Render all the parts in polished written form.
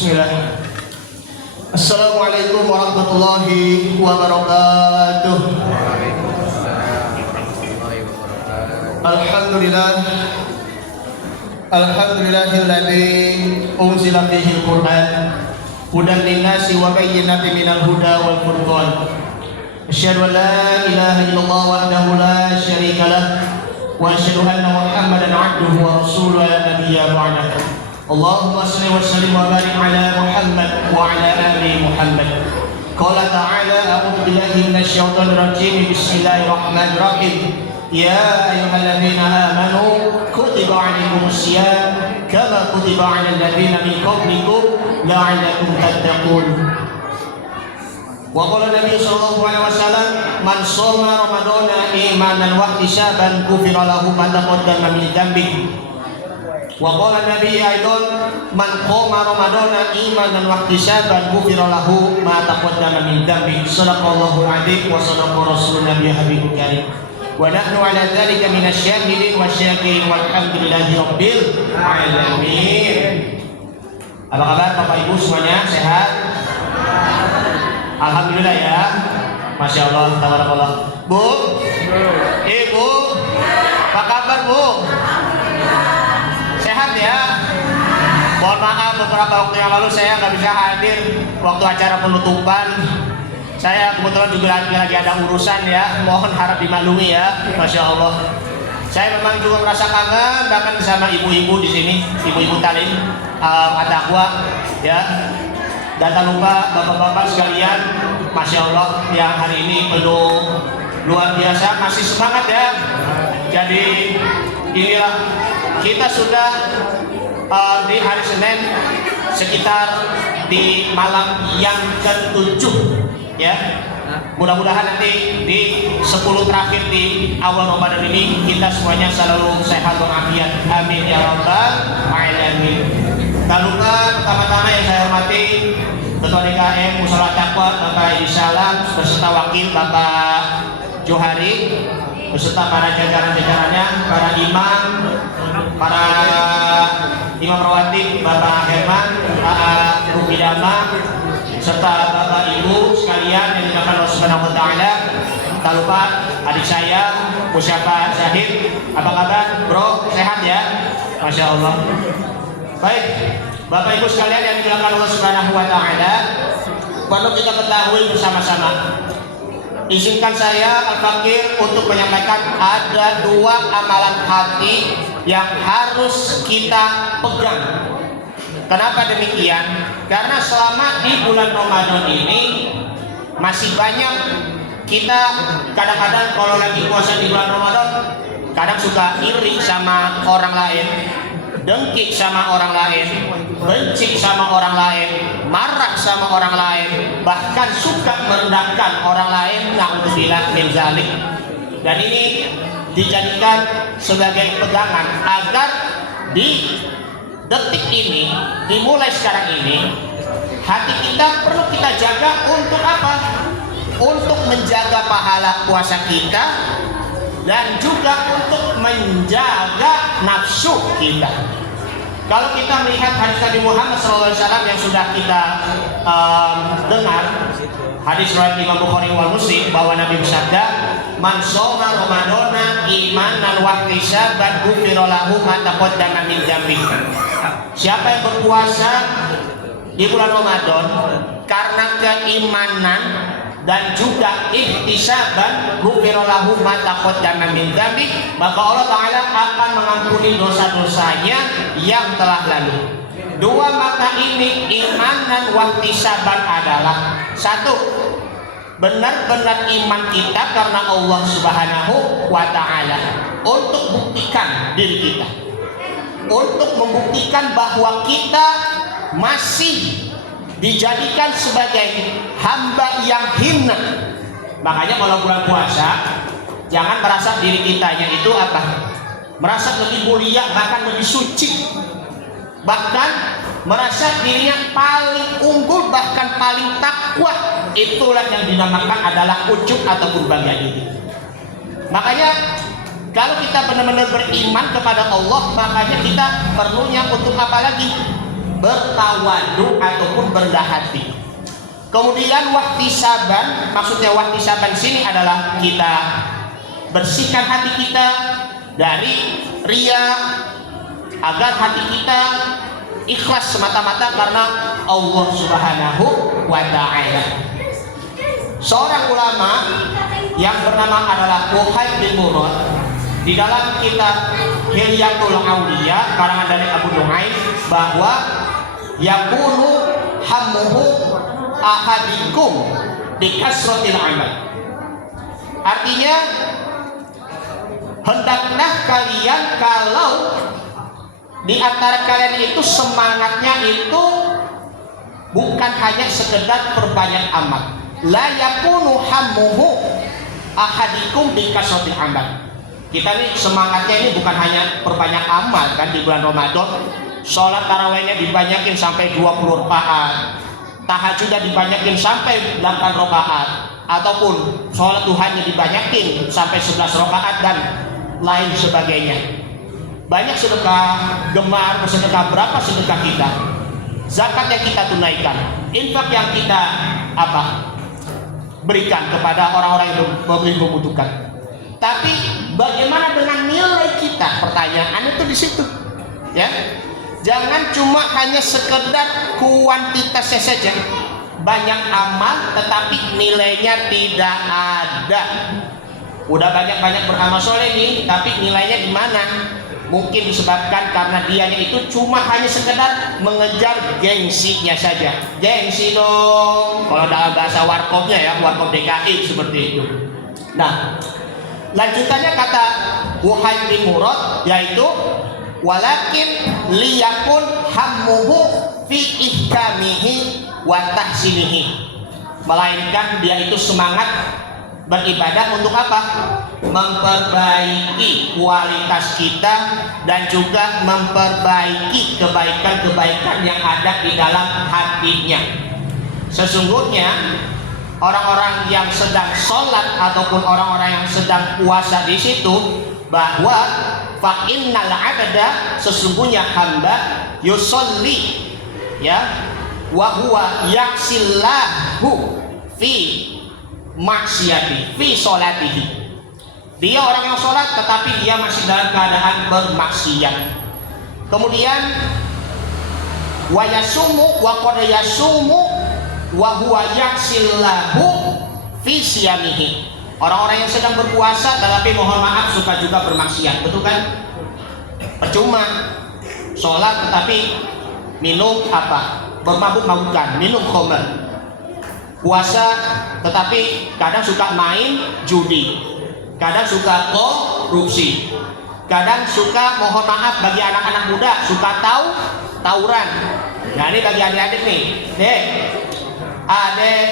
Bismillah. Assalamualaikum warahmatullahi wabarakatuh. Alhamdulillah. Alhamdulillahilladzi unzila fihi al-Qur'an hudan lin-nasi wa bayyinatin minal huda wal furqan. Asyhadu an la ilaha illallah wahdahu la syarika lah wa asyhadu anna Muhammadan 'abduhu wa rasuluhu la nabiyya ba'dahu. Allahumma salli wa sallim wa barik ala Muhammad wa ala ali Muhammad. Qala ta'ala a'udzu billahi minasy syaithanir rajim. Bismillahirrahmanirrahim. Ya ayyuhalladzina amanu kutiba 'alaikumus syiyam kama kutiba 'alal ladzina min qablikum la'allakum tattaqun. Wa qala Nabi sallallahu alaihi wasallam man shoma ramadhana imanan wa ihtisaban ghufira lahu ma taqaddama min dhanbihi. Wa qala Nabi aidan man qama ramadhana imanan wa ihtisaban ghufira lahu ma taqaddama min dhanbihi. Shadaqallahu al-'azim wa shadaqa rasulun nabiy habibul karim. Wa nahnu 'ala dzalika minasy syahidin wasyakirin walhamdulillahi rabbil alamin. Apa kabar Bapak Ibu semuanya, sehat? Alhamdulillah ya. Masya Allah, tabarakallah. Bu? Ibu? Apa kabar Bu? Sehat ya? Mohon maaf beberapa waktu yang lalu saya nggak bisa hadir waktu acara penutupan. Saya kebetulan juga lagi ada urusan ya. Mohon harap dimaklumi ya. Masya Allah. Saya memang juga merasa kangen bahkan sama ibu-ibu di sini, ibu-ibu talim, at-taqwa ya. Dan tak lupa bapak-bapak sekalian, Masya Allah yang hari ini penuh luar biasa, masih semangat ya. Jadi inilah kita sudah di hari Senin sekitar di malam yang ke-7 ya. Mudah-mudahan nanti di 10 terakhir di awal Ramadan ini kita semuanya selalu sehat walafiat. Amin ya rabbal alamin. Tak lupa pertama-tama yang saya hormati Ketua DKM Musyawarah Taqwa Bapak Isalam beserta Wakil Bapak Johari beserta para jajaran-jajarannya, para imam, para imam rawatib Bapak Herman, Pak Rubidama, serta Bapak Ibu sekalian yang dimuliakan Allah Subhanahu wa taala. Tak lupa adik saya Musyafa Zahid. Apa kabar bro? Sehat ya? Masya Allah. Baik, Bapak Ibu sekalian yang dimuliakan Allah Subhanahu wa taala, perlu kita ketahui bersama-sama. Izinkan saya Al-Fakir untuk menyampaikan ada 2 amalan hati yang harus kita pegang. Kenapa demikian? Karena selama di bulan Ramadan ini masih banyak kita kadang-kadang kalau lagi puasa di bulan Ramadan kadang suka iri sama orang lain, dengki sama orang lain, benci sama orang lain, marah sama orang lain, bahkan suka merendahkan orang lain. Na'udzubillah min dzalik. Dan ini dijadikan sebagai pegangan agar di detik ini, dimulai sekarang ini, hati kita perlu kita jaga untuk apa? Untuk menjaga pahala puasa kita dan juga untuk menjaga nafsu kita. Kalau kita melihat hadis Nabi Muhammad SAW yang sudah kita dengar, hadis riwayat Imam Bukhari wal Muslim, bahwa Nabi bersabda, "Man shoma ramadhana imanan wa ihtisaban ghufira lahu ma taqaddama min dzambihi." Siapa yang berpuasa di bulan Ramadan karena keimanan dan juga ihtisaban ghufira lahu ma taqaddama min dzambihi, maka Allah Ta'ala akan mengampuni dosa-dosanya yang telah lalu. 2 mata ini, imanan wa ihtisaban, adalah 1, benar-benar iman kita karena Allah Subhanahu wa Ta'ala untuk buktikan diri kita, untuk membuktikan bahwa kita masih dijadikan sebagai hamba yang hina. Makanya kalau bulan puasa jangan merasa diri kitanya itu apa? Merasa lebih mulia, bahkan lebih suci, bahkan merasa dirinya paling unggul, bahkan paling takwa. Itulah yang dinamakan adalah ujub atau berbangga diri. Makanya kalau kita benar-benar beriman kepada Allah, makanya kita perlunya untuk apa lagi? bertawadu ataupun berendah hati. Kemudian wahtisaban, maksudnya wahtisaban sini adalah kita bersihkan hati kita dari ria, agar hati kita ikhlas semata-mata karena Allah Subhanahu wa Ta'ala. Seorang ulama yang bernama adalah Wahid bin Murad di dalam kitab Hilyatul Auliya karangan dari Abu Nuaim bahwa yakunu hammuhu ahadikum bi kasratil amal. Artinya hendaklah kalian kalau di antara kalian itu semangatnya itu bukan hanya sekedar perbanyak amal. La yakunu hammuhu ahadikum bi kasratil amal. Kita nih semangatnya ini bukan hanya perbanyak amal kan di bulan Ramadan. Sholat tarawihnya dibanyakin sampai 20 rakaat, tahajudnya dibanyakin sampai 8 rakaat, ataupun sholat duhanya dibanyakin sampai 11 rakaat dan lain sebagainya. Banyak sedekah, gemar bersedekah, berapa sedekah kita, zakat yang kita tunaikan, infak yang kita berikan kepada orang-orang yang membutuhkan. Tapi bagaimana dengan nilai kita? Pertanyaan itu di situ, ya. Jangan cuma hanya sekedar kuantitasnya saja, banyak amal tetapi nilainya tidak ada. Udah banyak-banyak beramal soleh nih, tapi nilainya di mana? Mungkin disebabkan karena dianya itu cuma hanya sekedar mengejar gengsinya saja. Gengsi dong, kalau dalam bahasa warkopnya ya, warkop DKI seperti itu. Nah, lanjutannya kata Wahid bin Murad yaitu walakin liyakun hammuhu fi ihkamihi wa tahsinihi, melainkan dia itu semangat beribadah untuk apa? Memperbaiki kualitas kita dan juga memperbaiki kebaikan-kebaikan yang ada di dalam hatinya. Sesungguhnya orang-orang yang sedang sholat ataupun orang-orang yang sedang puasa di situ, bahwa fa innal abda, sesungguhnya hamba, yusolli, ya, wa huwa yaksillahu fi maksiati fi sholatihi. Dia orang yang sholat tetapi dia masih dalam keadaan bermaksiat. Kemudian wa yasumu wa qad yasumu wa huwa yaksillahu fi siyamihi. Orang-orang yang sedang berpuasa tetapi mohon maaf suka juga bermaksiat, betul kan? Percuma sholat tetapi minum bermabuk-mabukan, minum khamr. Puasa tetapi kadang suka main judi, kadang suka korupsi, kadang suka mohon maaf bagi anak-anak muda suka tawuran. Nah ini bagi adik-adik nih, adek,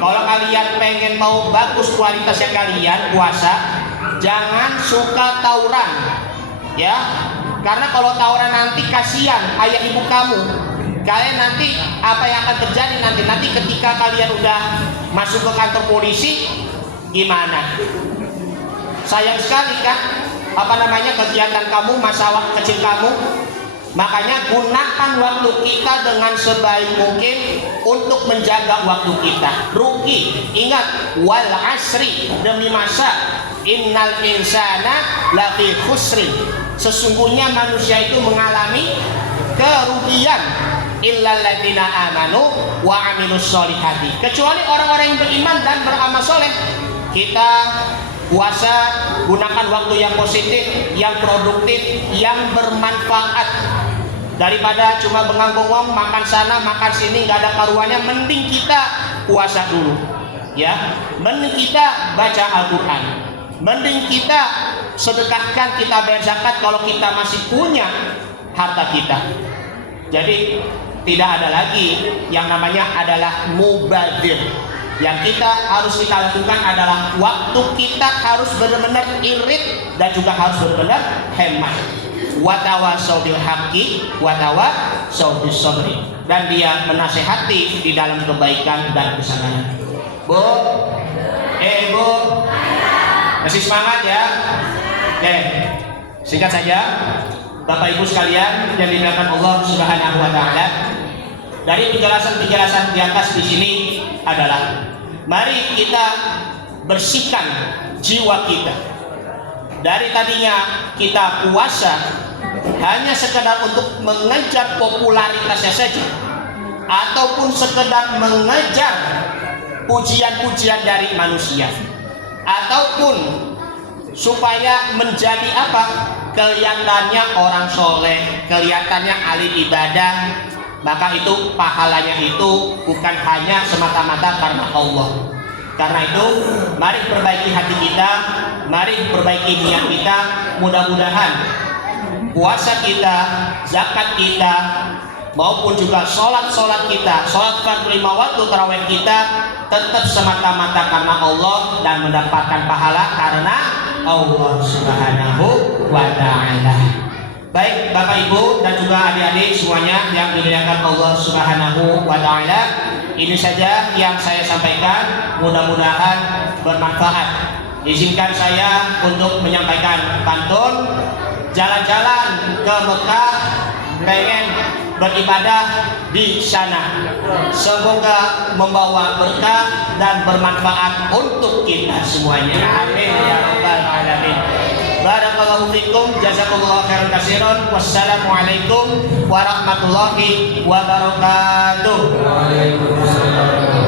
kalau kalian pengen mau bagus kualitasnya kalian puasa, jangan suka tawuran, ya. Karena kalau tawuran nanti kasihan ayah ibu kamu. Kalian nanti apa yang akan terjadi nanti ketika kalian udah masuk ke kantor polisi gimana? Sayang sekali kan kegiatan kamu, masa kecil kamu. Makanya gunakan waktu kita dengan sebaik mungkin untuk menjaga waktu kita. Rugi, ingat wal asri, demi masa, innal insana lafi khusri, sesungguhnya manusia itu mengalami kerugian illal ladzina amanu wa amilus solihati, kecuali orang-orang yang beriman dan beramal soleh. Kita puasa, gunakan waktu yang positif, yang produktif, yang bermanfaat, daripada cuma bengong-bengong makan sana makan sini nggak ada karuannya. Mending kita puasa dulu, ya. Mending kita baca Al-Quran, mending kita sedekahkan, kita bayar zakat kalau kita masih punya harta kita. Jadi tidak ada lagi yang namanya adalah mubadir. Yang kita lakukan adalah waktu kita harus benar-benar irit dan juga harus benar-benar hemat. Watawasau bil haqqi watawasau bis sabri, dan dia menasehati di dalam kebaikan dan kesabaran. Bu, Bu, masih semangat ya? Singkat saja. Bapak Ibu sekalian yang dimuliakan Allah Subhanahu wa taala, dari penjelasan-penjelasan di atas di sini adalah mari kita bersihkan jiwa kita. Dari tadinya kita puasa hanya sekedar untuk mengejar popularitasnya saja, ataupun sekedar mengejar pujian-pujian dari manusia, ataupun supaya menjadi apa? Kelihatannya orang soleh, kelihatannya ahli ibadah, maka itu pahalanya itu bukan hanya semata-mata karena Allah. Karena itu mari perbaiki hati kita, mari perbaiki niat kita. Mudah-mudahan puasa kita, zakat kita, maupun juga sholat kita, sholat 45 waktu tarawih kita tetap semata-mata karena Allah dan mendapatkan pahala karena Allah Subhanahu wa ta'ala. Baik Bapak Ibu dan juga adik-adik semuanya yang dimuliakan Allah Subhanahu wa ta'ala, ini saja yang saya sampaikan, mudah-mudahan bermanfaat. Izinkan saya untuk menyampaikan pantun. Jalan-jalan ke Mekah pengen beribadah di sana, semoga membawa berkah dan bermanfaat untuk kita semuanya. Amin ya rabbal alamin. Barakallahu fikum, jazakumullahu khairan katsiran. Wassalamualaikum warahmatullahi wabarakatuh. Waalaikumsalam.